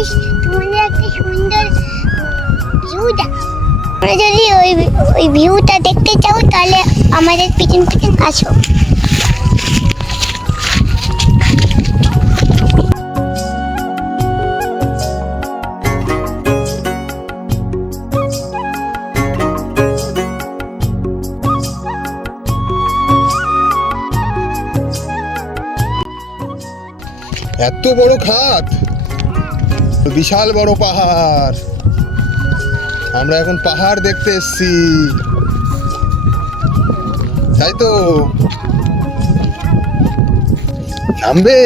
Guys, তোমাদের একটা সুন্দর ভিউ দেখাবো। তোমরা যদি ওই ভিউটা দেখতে চাও তাহলে আমাদের পিছন পিছন আসো। এত বড় খাত, বিশাল বড় পাহাড়। আমরা এখন পাহাড় দেখতে এসেছি, তাই তো? নামবে?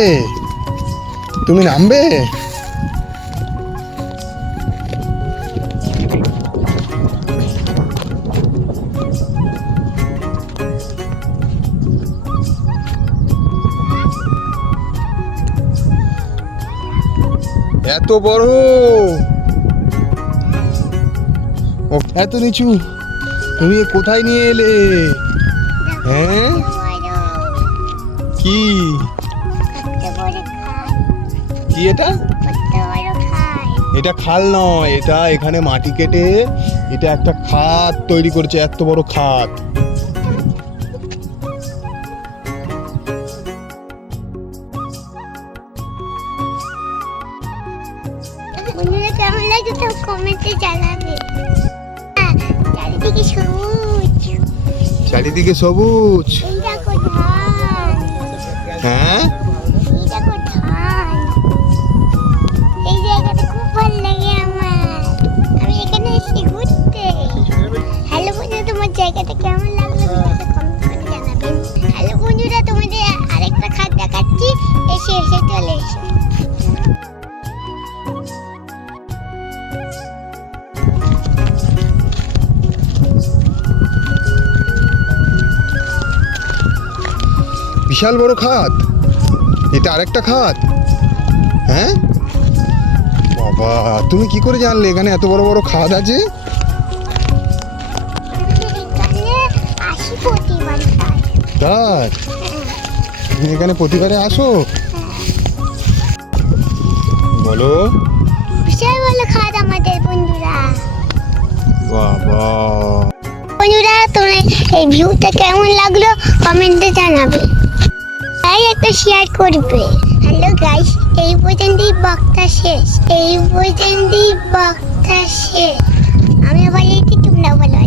তুমি নামবে? এত বড়, এত নিচু, তুমি কোথায় নিয়ে এলে? হ্যাঁ, কি কি এটা? এটা খাল নয়, এটা এখানে মাটি কেটে এটা একটা খাত তৈরি করেছে, এত বড় খাত। বন্ধুরা, কেমন লাগে তো কমেন্টে জানাবে। চারিদিকে সবুজ, চারিদিকে সবুজ। এই দেখো ধান। হ্যাঁ, এই দেখো ধান। এই জায়গাটা খুব ভালো লাগে আমার। আমি এখানে এসেছি ঘুরতে। হ্যালো বন্ধুরা, তোমার জায়গাটা কেমন লাগলো ভিডিওতে কমেন্ট করে জানাবেন। হ্যালো বন্ধুরা, তোমাদের আরেকটা খাট দেখাচ্ছি, এসে চলে এসো। বিশাল বড় খাত, এটা আরেকটা খাত। হ্যাঁ বাবা, তুমি কি করে জানলে এখানে এত বড় বড় খাত আছে? তাই? তুমি এখানে প্রতিবারে আসো? বলো। বিশাল ভালো খাট আমাদের বন্ধুরা। বাবা, বন্ধুরা, তোমার এই ভিউটা কেমন লাগলো কমেন্টে জানাবে, তাই একটা শেয়ার করবে। হ্যালো গাইস, এই পর্যন্তই বক্তা শেষ। আমি বলি কি তোমরা বলো।